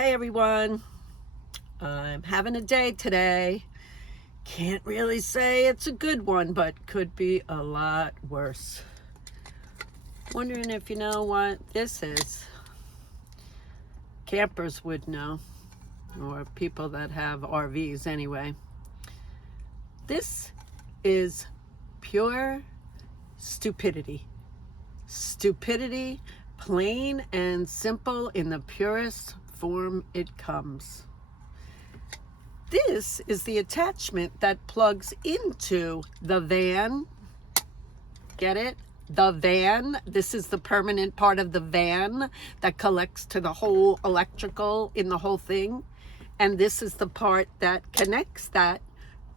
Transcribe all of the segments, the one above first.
Hey everyone, I'm having a day today. Can't really say it's a good one, but could be a lot worse. Wondering if you know what this is. Campers would know, or people that have RVs anyway. This is pure stupidity. Stupidity, plain and simple, in the purest form it comes. This is the attachment that plugs into the van. Get it? The van. This is the permanent part of the van that collects to the whole electrical in the whole thing. And this is the part that connects that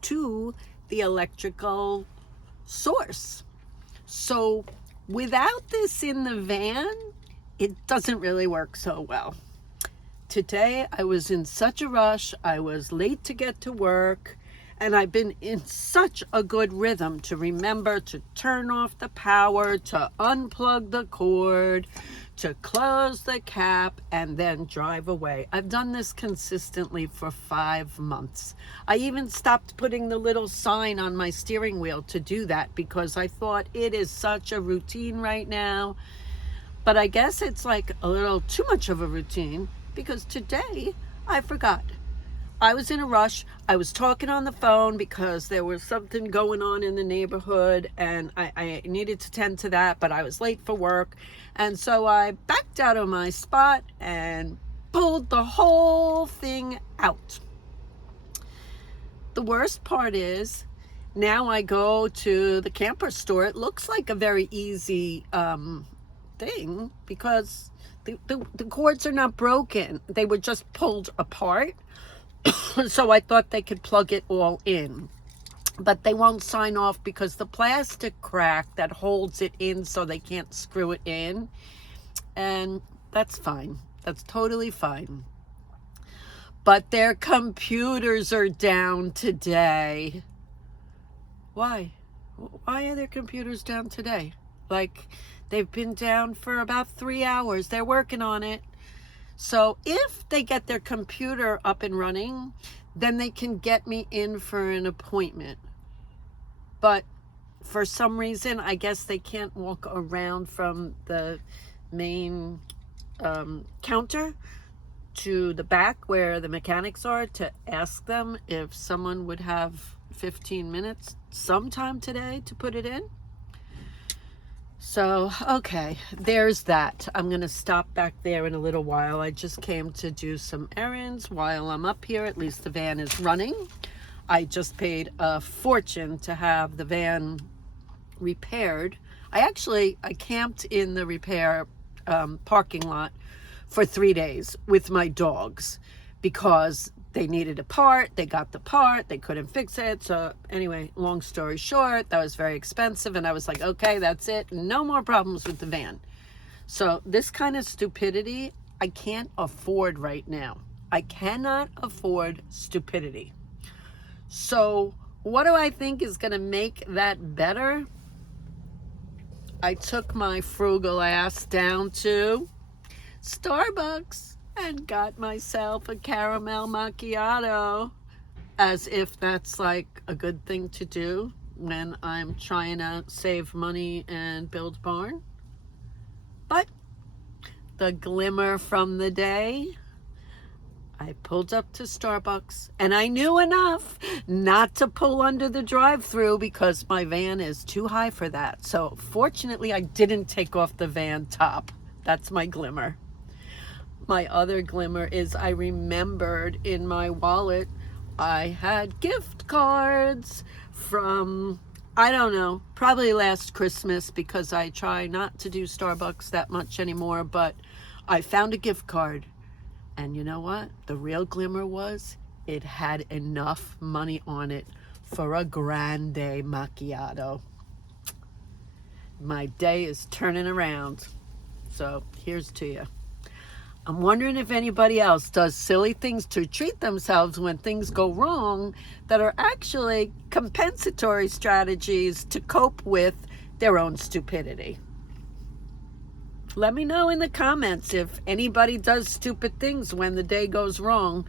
to the electrical source. So without this in the van, it doesn't really work so well. Today, I was in such a rush. I was late to get to work, and I've been in such a good rhythm to remember to turn off the power, to unplug the cord, to close the cap, and then drive away. I've done this consistently for 5 months. I even stopped putting the little sign on my steering wheel to do that because I thought it is such a routine right now. But I guess it's like a little too much of a routine, because today I forgot. I was in a rush. I was talking on the phone because there was something going on in the neighborhood and I needed to tend to that, but I was late for work. And so I backed out of my spot and pulled the whole thing out. The worst part is, now I go to the camper store. It looks like a very easy thing because the cords are not broken. They were just pulled apart. So I thought they could plug it all in. But they won't sign off because the plastic crack that holds it in, so they can't screw it in. And that's fine. That's totally fine. But their computers are down today. Why? Why are their computers down today? Like, they've been down for about 3 hours. They're working on it. So if they get their computer up and running, then they can get me in for an appointment. But for some reason, I guess they can't walk around from the main counter to the back where the mechanics are to ask them if someone would have 15 minutes sometime today to put it in. So, okay, there's that. I'm going to stop back there in a little while. I just came to do some errands while I'm up here. At least the van is running. I just paid a fortune to have the van repaired. I camped in the repair parking lot for 3 days with my dogs because they needed a part. They got the part. They couldn't fix it. So anyway, long story short, that was very expensive. And I was like, okay, that's it. No more problems with the van. So this kind of stupidity, I can't afford right now. I cannot afford stupidity. So what do I think is going to make that better? I took my frugal ass down to Starbucks and got myself a caramel macchiato, as if that's like a good thing to do when I'm trying to save money and build barn. But the glimmer from the day, I pulled up to Starbucks and I knew enough not to pull under the drive-through because my van is too high for that. So fortunately, I didn't take off the van top. That's my glimmer. My other glimmer is I remembered in my wallet I had gift cards from, I don't know, probably last Christmas, because I try not to do Starbucks that much anymore, but I found a gift card. And you know what? The real glimmer was it had enough money on it for a grande macchiato. My day is turning around. So here's to you. I'm wondering if anybody else does silly things to treat themselves when things go wrong that are actually compensatory strategies to cope with their own stupidity. Let me know in the comments if anybody does stupid things when the day goes wrong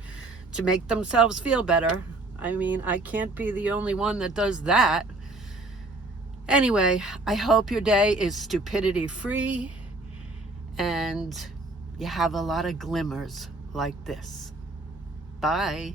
to make themselves feel better. I mean, I can't be the only one that does that. Anyway, I hope your day is stupidity free and you have a lot of glimmers like this. Bye.